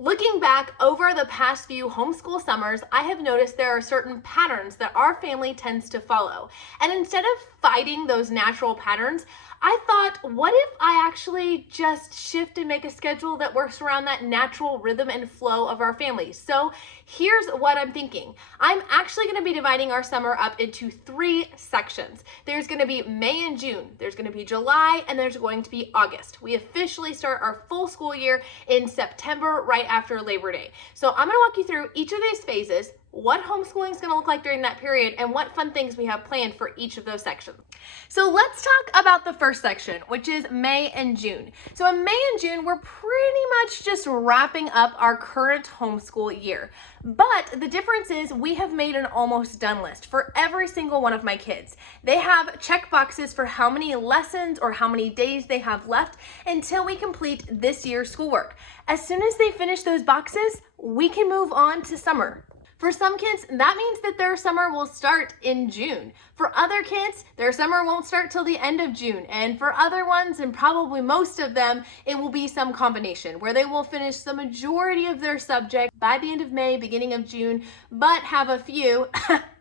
Looking back over the past few homeschool summers, I have noticed there are certain patterns that our family tends to follow. And instead of fighting those natural patterns, I thought, what if I actually just shift and make a schedule that works around that natural rhythm and flow of our family? So here's what I'm thinking. I'm actually going to be dividing our summer up into 3 sections. There's going to be May and June, there's going to be July, and there's going to be August. We officially start our full school year in September, right after Labor Day. So I'm going to walk you through each of these phases, what homeschooling is going to look like during that period, and what fun things we have planned for each of those sections. So let's talk about the first section, which is May and June. So in May and June, we're pretty much just wrapping up our current homeschool year. But the difference is we have made an almost done list for every single one of my kids. They have check boxes for how many lessons or how many days they have left until we complete this year's schoolwork. As soon as they finish those boxes, we can move on to summer. For some kids, that means that their summer will start in June. For other kids, their summer won't start till the end of June. And for other ones, and probably most of them, it will be some combination where they will finish the majority of their subject by the end of May, beginning of June, but have a few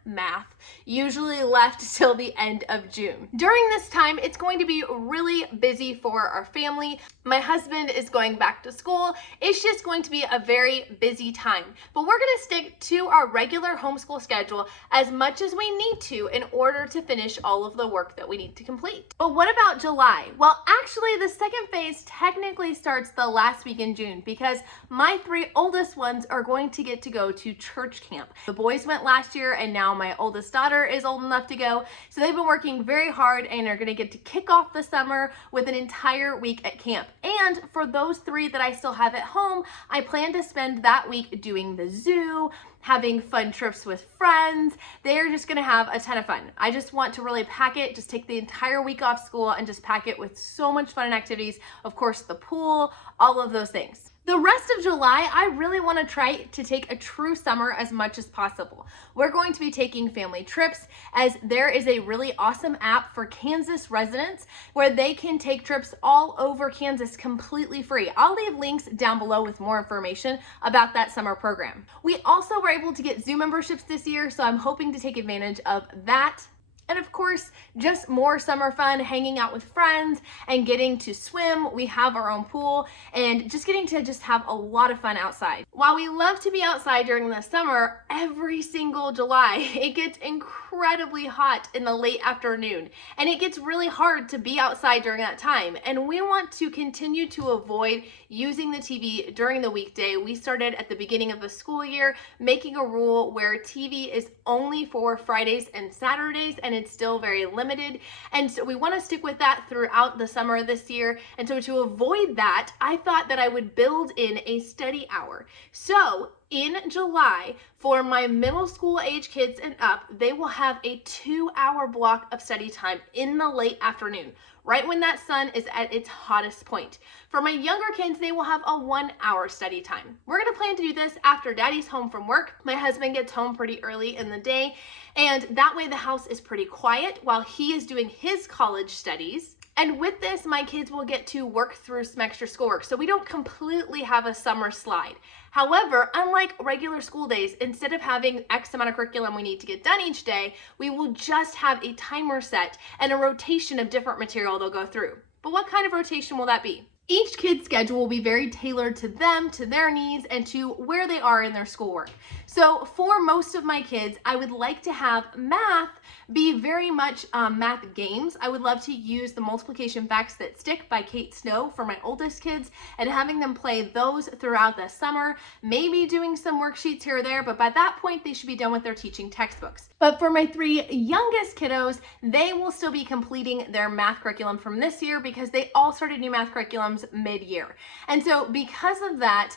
math, usually left till the end of June. During this time, it's going to be really busy for our family. My husband is going back to school. It's just going to be a very busy time. But we're going to stick to our regular homeschool schedule as much as we need to in order to finish all of the work that we need to complete. But what about July? Well, actually, the second phase technically starts the last week in June because my 3 oldest ones are going to get to go to church camp. The boys went last year, and now my oldest daughter is old enough to go. So they've been working very hard and are going to get to kick off the summer with an entire week at camp. And for those 3 that I still have at home, I plan to spend that week doing the zoo, having fun trips with friends. They're just going to have a ton of fun. I just want to really pack it, just take the entire week off school and just pack it with so much fun and activities. Of course, the pool, all of those things. The rest of July, I really want to try to take a true summer as much as possible. We're going to be taking family trips, as there is a really awesome app for Kansas residents where they can take trips all over Kansas completely free. I'll leave links down below with more information about that summer program. We also were able to get zoo memberships this year, so I'm hoping to take advantage of that. And of course, just more summer fun, hanging out with friends and getting to swim. We have our own pool and just getting to just have a lot of fun outside. While we love to be outside during the summer, every single July, it gets incredibly hot in the late afternoon and it gets really hard to be outside during that time. And we want to continue to avoid using the TV during the weekday. We started at the beginning of the school year making a rule where TV is only for Fridays and Saturdays, and it's still very limited. And so we want to stick with that throughout the summer this year. And so to avoid that, I thought that I would build in a study hour. So in July, for my middle school age kids and up, they will have a 2-hour block of study time in the late afternoon, right when that sun is at its hottest point. For my younger kids, they will have a 1-hour study time. We're going to plan to do this after Daddy's home from work. My husband gets home pretty early in the day, and that way the house is pretty quiet while he is doing his college studies. And with this, my kids will get to work through some extra schoolwork, so we don't completely have a summer slide. However, unlike regular school days, instead of having X amount of curriculum we need to get done each day, we will just have a timer set and a rotation of different material they'll go through. But what kind of rotation will that be? Each kid's schedule will be very tailored to them, to their needs, and to where they are in their schoolwork. So for most of my kids, I would like to have math be very much math games. I would love to use the Multiplication Facts That Stick by Kate Snow for my oldest kids and having them play those throughout the summer, maybe doing some worksheets here or there, but by that point, they should be done with their teaching textbooks. But for my 3 youngest kiddos, they will still be completing their math curriculum from this year because they all started new math curriculums mid-year. And so because of that,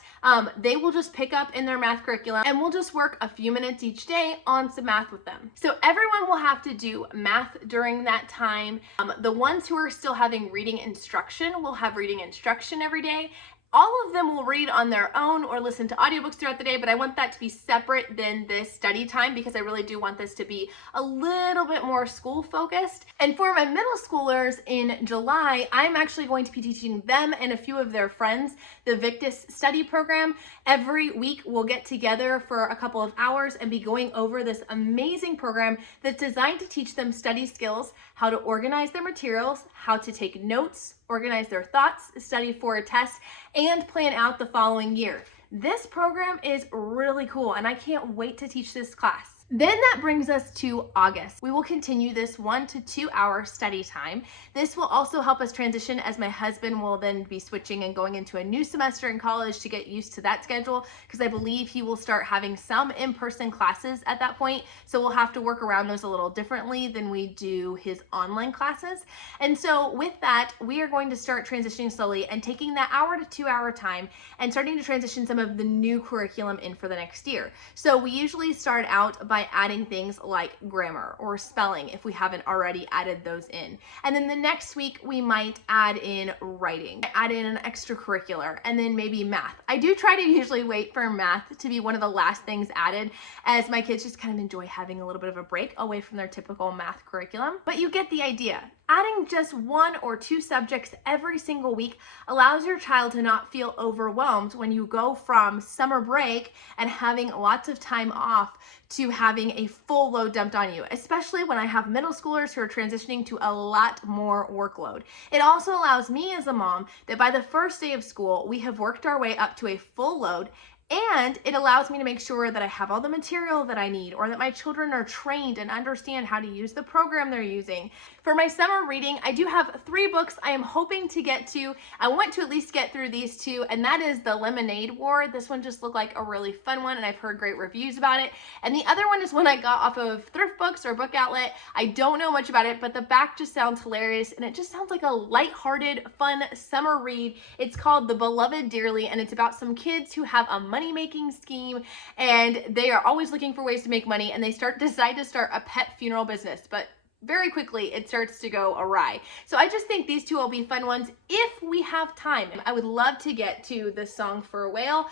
they will just pick up in their math curriculum and we'll just work a few minutes each day on some math with them. So everyone will have to do math during that time. The ones who are still having reading instruction will have reading instruction every day. All of them will read on their own or listen to audiobooks throughout the day, but I want that to be separate than this study time because I really do want this to be a little bit more school focused. And for my middle schoolers in July, I'm actually going to be teaching them and a few of their friends the Victus study program. Every week, we'll get together for a couple of hours and be going over this amazing program that's designed to teach them study skills, how to organize their materials, how to take notes, organize their thoughts, study for a test, and plan out the following year. This program is really cool, and I can't wait to teach this class. Then that brings us to August. We will continue this 1 to 2 hour study time. This will also help us transition, as my husband will then be switching and going into a new semester in college to get used to that schedule, because I believe he will start having some in-person classes at that point. So we'll have to work around those a little differently than we do his online classes. And so with that, we are going to start transitioning slowly and taking that 1 to 2 hour time and starting to transition some of the new curriculum in for the next year. So we usually start out by adding things like grammar or spelling if we haven't already added those in. And then the next week we might add in writing, add in an extracurricular, and then maybe math. I do try to usually wait for math to be one of the last things added, as my kids just kind of enjoy having a little bit of a break away from their typical math curriculum. But you get the idea. Adding just 1 or 2 subjects every single week allows your child to not feel overwhelmed when you go from summer break and having lots of time off to having a full load dumped on you, especially when I have middle schoolers who are transitioning to a lot more workload. It also allows me as a mom that by the first day of school, we have worked our way up to a full load, and it allows me to make sure that I have all the material that I need, or that my children are trained and understand how to use the program they're using. For my summer reading, I do have 3 books I am hoping to get to. I want to at least get through these 2, and that is The Lemonade War. This one just looked like a really fun one, and I've heard great reviews about it. And the other one is one I got off of Thrift Books or Book Outlet. I don't know much about it, but the back just sounds hilarious, and it just sounds like a lighthearted, fun summer read. It's called The Beloved Dearly, and it's about some kids who have a money-making scheme, and they are always looking for ways to make money, and they decide to start a pet funeral business, but very quickly it starts to go awry. So I just think these 2 will be fun ones if we have time. I would love to get to The Song for a Whale.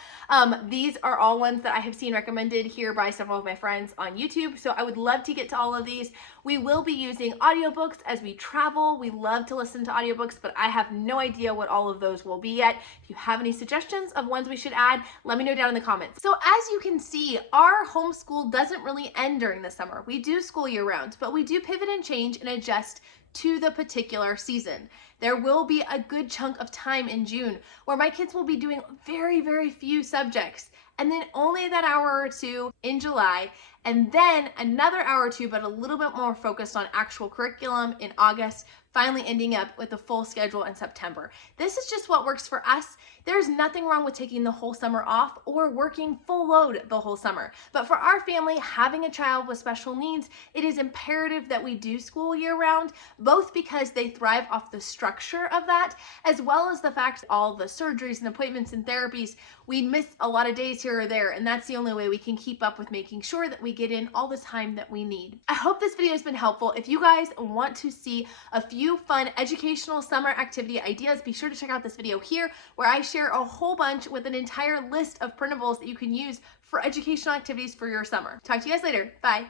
These are all ones that I have seen recommended here by several of my friends on YouTube, so I would love to get to all of these. We will be using audiobooks as we travel. We love to listen to audiobooks, but I have no idea what all of those will be yet. If you have any suggestions of ones we should add, let me know down in the comments. So as you can see, our homeschool doesn't really end during the summer. We do school year round, but we do pivot and change and adjust to the particular season. There will be a good chunk of time in June where my kids will be doing very, very few subjects, and then only that hour or 2 in July, and then another hour or 2, but a little bit more focused on actual curriculum in August, finally ending up with a full schedule in September. This is just what works for us. There's nothing wrong with taking the whole summer off or working full load the whole summer. But for our family, having a child with special needs, it is imperative that we do school year round, both because they thrive off the structure of that, as well as the fact that all the surgeries and appointments and therapies, we miss a lot of days here or there, and that's the only way we can keep up with making sure that we get in all the time that we need. I hope this video has been helpful. If you guys want to see a few fun educational summer activity ideas, be sure to check out this video here, where I share a whole bunch with an entire list of printables that you can use for educational activities for your summer. Talk to you guys later. Bye.